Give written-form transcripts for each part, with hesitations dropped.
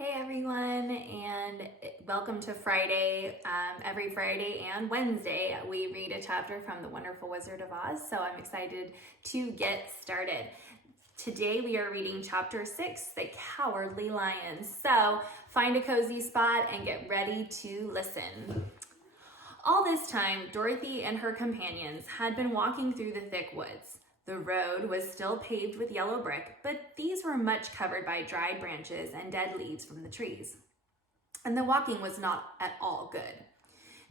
Hey everyone, and welcome to Friday. Every Friday and Wednesday, we read a chapter from The Wonderful Wizard of Oz, so I'm excited to get started. Today we are reading chapter 6, The Cowardly Lion. So find a cozy spot and get ready to listen. All this time, Dorothy and her companions had been walking through the thick woods. The road was still paved with yellow brick, but these were much covered by dried branches and dead leaves from the trees. And the walking was not at all good.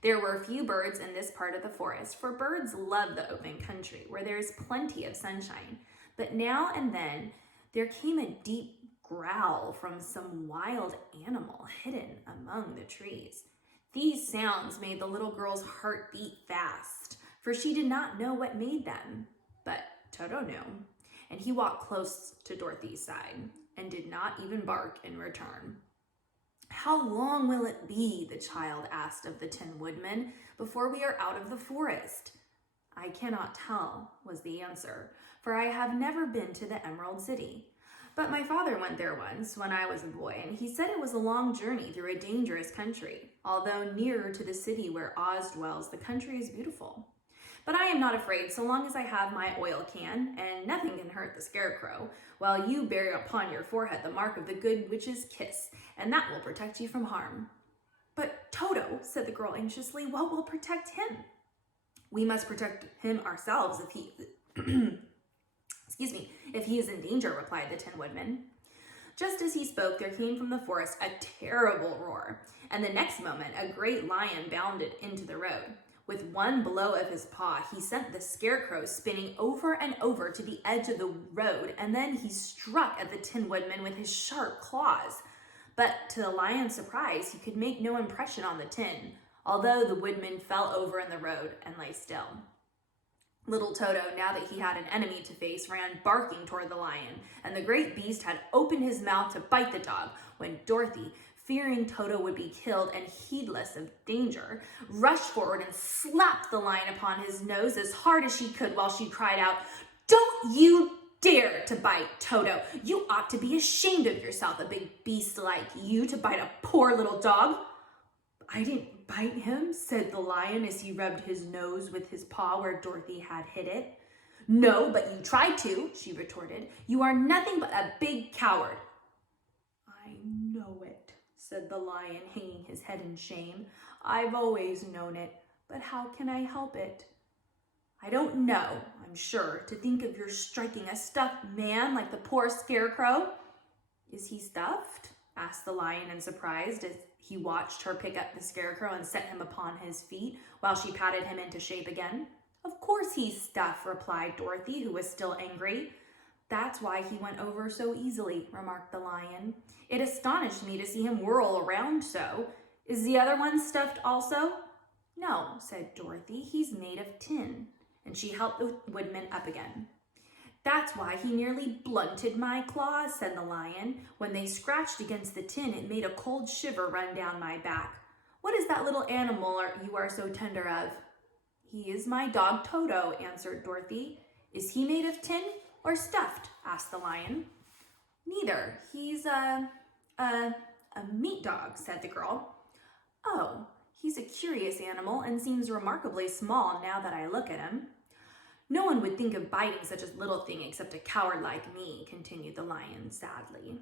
There were few birds in this part of the forest, for birds love the open country where there is plenty of sunshine. But now and then there came a deep growl from some wild animal hidden among the trees. These sounds made the little girl's heart beat fast, for she did not know what made them. But Toto knew, and he walked close to Dorothy's side and did not even bark in return. "How long will it be," the child asked of the Tin Woodman, "before we are out of the forest?" "I cannot tell," was the answer, "for I have never been to the Emerald City. But my father went there once when I was a boy, and he said it was a long journey through a dangerous country. Although nearer to the city where Oz dwells, the country is beautiful. But I am not afraid so long as I have my oil can, and nothing can hurt the Scarecrow, while you bear upon your forehead the mark of the Good Witch's kiss, and that will protect you from harm." "But Toto," said the girl anxiously, "what will protect him?" "We must protect him ourselves if he if he is in danger," replied the Tin Woodman. Just as he spoke, there came from the forest a terrible roar, and the next moment a great lion bounded into the road. With one blow of his paw, he sent the Scarecrow spinning over and over to the edge of the road, and then he struck at the Tin Woodman with his sharp claws. But to the lion's surprise, he could make no impression on the tin, although the woodman fell over in the road and lay still. Little Toto, now that he had an enemy to face, ran barking toward the lion, and the great beast had opened his mouth to bite the dog when Dorothy, fearing Toto would be killed and heedless of danger, rushed forward and slapped the lion upon his nose as hard as she could while she cried out, "Don't you dare to bite Toto! You ought to be ashamed of yourself, a big beast like you, to bite a poor little dog." "I didn't bite him," said the lion as he rubbed his nose with his paw where Dorothy had hit it. "No, but you tried to," she retorted. "You are nothing but a big coward." "I know it," said the lion, hanging his head in shame. "I've always known it, but how can I help it?" "I don't know, I'm sure, to think of your striking a stuffed man like the poor Scarecrow." "Is he stuffed?" asked the lion in surprise as he watched her pick up the Scarecrow and set him upon his feet while she patted him into shape again. "Of course he's stuffed," replied Dorothy, who was still angry. "That's why he went over so easily," remarked the lion. "It astonished me to see him whirl around so. Is the other one stuffed also?" "No," said Dorothy, "he's made of tin," and she helped the woodman up again. "That's why he nearly blunted my claws," said the lion. "When they scratched against the tin, it made a cold shiver run down my back. What is that little animal you are so tender of?" "He is my dog Toto," answered Dorothy. "Is he made of tin or stuffed?" asked the lion. "Neither. He's a meat dog," said the girl. "Oh, he's a curious animal and seems remarkably small now that I look at him." "No one would think of biting such a little thing except a coward like me," continued the lion sadly.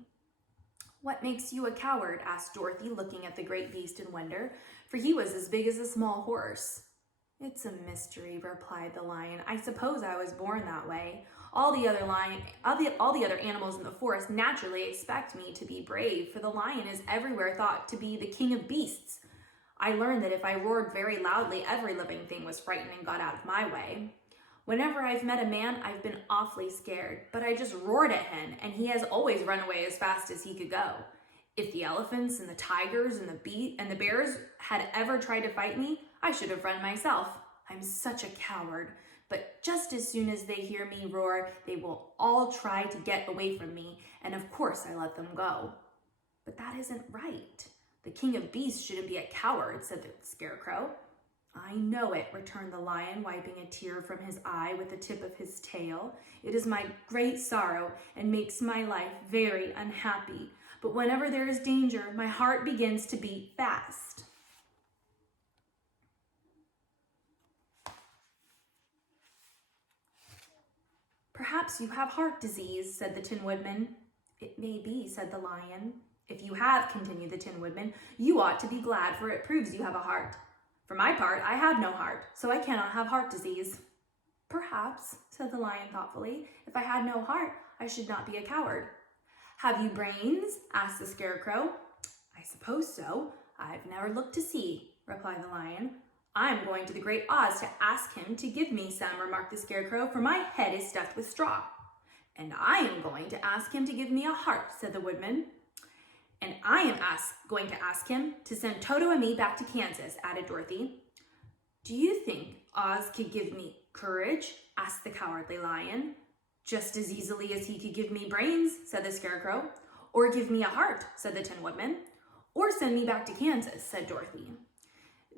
"What makes you a coward?" asked Dorothy, looking at the great beast in wonder, for he was as big as a small horse. "It's a mystery," replied the lion. "I suppose I was born that way. All the other animals in the forest naturally expect me to be brave, for the lion is everywhere thought to be the king of beasts. I learned that if I roared very loudly, every living thing was frightened and got out of my way. Whenever I've met a man, I've been awfully scared, but I just roared at him, and he has always run away as fast as he could go. If the elephants and the tigers and the bears had ever tried to fight me, I should have run myself. I'm such a coward. But just as soon as they hear me roar, they will all try to get away from me, and of course I let them go." "But that isn't right. The king of beasts shouldn't be a coward," said the Scarecrow. "I know it," returned the lion, wiping a tear from his eye with the tip of his tail. "It is my great sorrow and makes my life very unhappy. but whenever there is danger, my heart begins to beat fast. Perhaps you have heart disease, said the Tin Woodman. It may be, said the Lion. If you have, continued the Tin Woodman, you ought to be glad, for it proves you have a heart. For my part, I have no heart, so I cannot have heart disease. Perhaps, said the Lion thoughtfully, if I had no heart, I should not be a coward. Have you brains? Asked the Scarecrow. I suppose so. I've never looked to see, replied the Lion. I'm going to the Great Oz to ask him to give me some, remarked the Scarecrow, for my head is stuffed with straw. And I am going to ask him to give me a heart, said the Woodman. And I am going to ask him to send Toto and me back to Kansas, added Dorothy. Do you think Oz could give me courage? Asked the Cowardly Lion. Just as easily as he could give me brains, said the Scarecrow. Or give me a heart, said the Tin Woodman. Or send me back to Kansas, said Dorothy.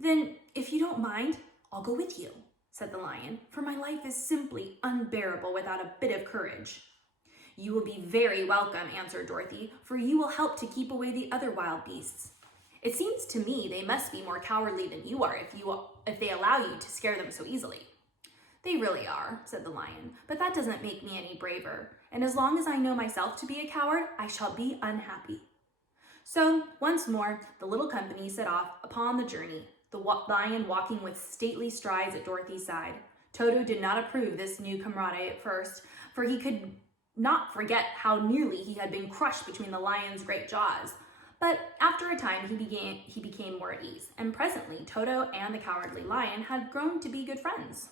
Then, if you don't mind, I'll go with you, said the Lion, for my life is simply unbearable without a bit of courage. You will be very welcome, answered Dorothy, for you will help to keep away the other wild beasts. It seems to me they must be more cowardly than you are if they allow you to scare them so easily. They really are, said the Lion, but that doesn't make me any braver, and as long as I know myself to be a coward, I shall be unhappy. So, once more, the little company set off upon the journey, the Lion walking with stately strides at Dorothy's side. Toto did not approve this new camaraderie at first, for he could not forget how nearly he had been crushed between the Lion's great jaws. But after a time, he became more at ease, and presently Toto and the Cowardly Lion had grown to be good friends.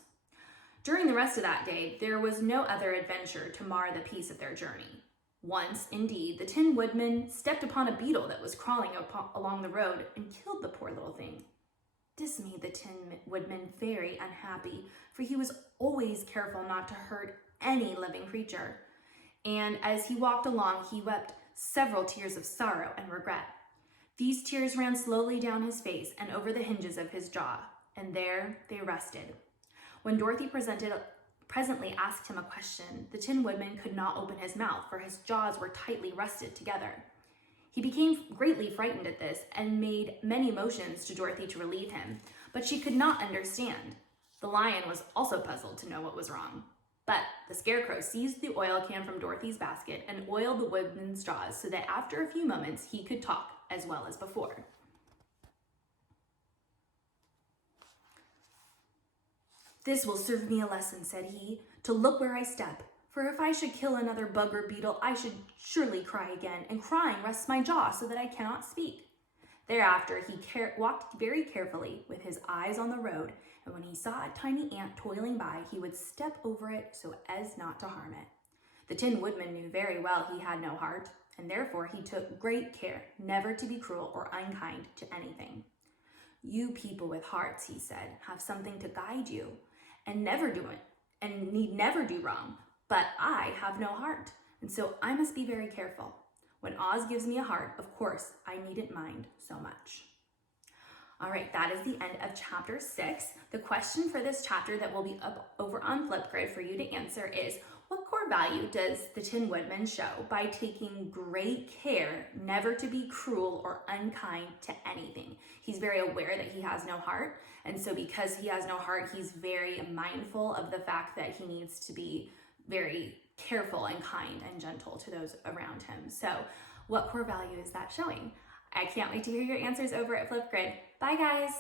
During the rest of that day, there was no other adventure to mar the peace of their journey. Once, indeed, the Tin Woodman stepped upon a beetle that was crawling along the road and killed the poor little thing. This made the Tin Woodman very unhappy, for he was always careful not to hurt any living creature. And as he walked along, he wept several tears of sorrow and regret. These tears ran slowly down his face and over the hinges of his jaw, and there they rested. When Dorothy presently asked him a question, the Tin Woodman could not open his mouth, for his jaws were tightly rested together. He became greatly frightened at this and made many motions to Dorothy to relieve him, but she could not understand. The Lion was also puzzled to know what was wrong. But the Scarecrow seized the oil can from Dorothy's basket and oiled the Woodman's jaws so that after a few moments he could talk as well as before. This will serve me a lesson, said he, to look where I step. For if I should kill another bug or beetle, I should surely cry again, and crying rests my jaw so that I cannot speak. Thereafter, he walked very carefully with his eyes on the road, and when he saw a tiny ant toiling by, he would step over it so as not to harm it. The Tin Woodman knew very well he had no heart, and therefore he took great care never to be cruel or unkind to anything. You people with hearts, he said, have something to guide you, and need never do wrong. But I have no heart, and so I must be very careful. When Oz gives me a heart, of course, I needn't mind so much. All right, that is the end of chapter 6. The question for this chapter that will be up over on Flipgrid for you to answer is, what core value does the Tin Woodman show by taking great care never to be cruel or unkind to anything? He's very aware that he has no heart, and so because he has no heart, he's very mindful of the fact that he needs to be very careful and kind and gentle to those around him. So what core value is that showing? I can't wait to hear your answers over at Flipgrid. Bye guys!